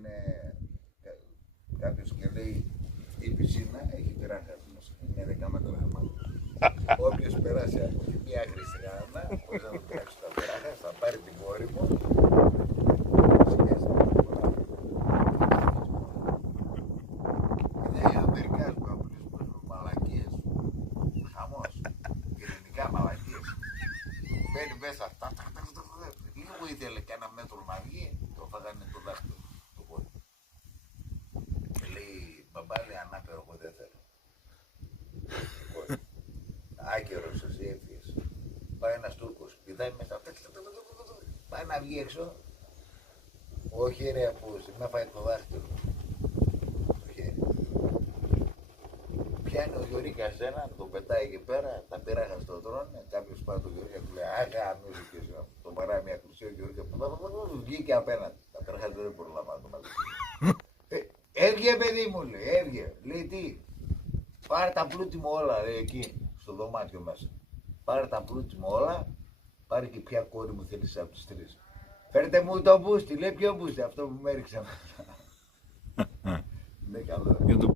λένε κάποιος και λέει η πισίνα έχει πειράχα μέσα, είναι 10 μέτρα χαμάλος. Όποιος περάσει από τη μία άκρη στην άλλη, χωρίς να το πειράξει τα πειράχα, θα πάρει την κόρη μου. Είναι Αμερικάς που έχουν μαλακίες, χαμός, ειρηνικά μαλακίες. Μπαίνει μέσα, λίγο ήθελε και ένα μέτρο να βγει, το φάγανε το δάχτυλο, το πόδι. Λέει, μπαμπάλη ανάπερο, εγώ δεν θέλω. Άκερος εσύ έφυγες. Πάει ένας Τούρκος, πηδάει μέσα, πάει να βγει έξω. Όχι ρε απούστη, με φάει το δάχτυλο. Το χέρι. Πιάνει ο Γιωρίκας έναν, τον πετάει εκεί πέρα, τα πειράχα στο τρώνε, κάποιος πάει τον Γιωρίκα του λέει «Άγα, μη σου και τον παράει μια κρουσία, ο Γιωρίκα βγήκε απέναντι, τα πειράχα δεν προλαμβάνω το μαζί». Έβγε παιδί μου, λέει, έβγε, λέει τι, πάρε τα πλούτη μου όλα, λέει, εκεί, στο δωμάτιο μέσα. Πάρε τα πλούτη μου όλα, πάρε και ποια κόρη μου θέλεις από τις τρεις. Φέρτε μου το μπούστι, λέει ποιο μπούστι, αυτό που με έριξε μέσα. Ναι, καλό.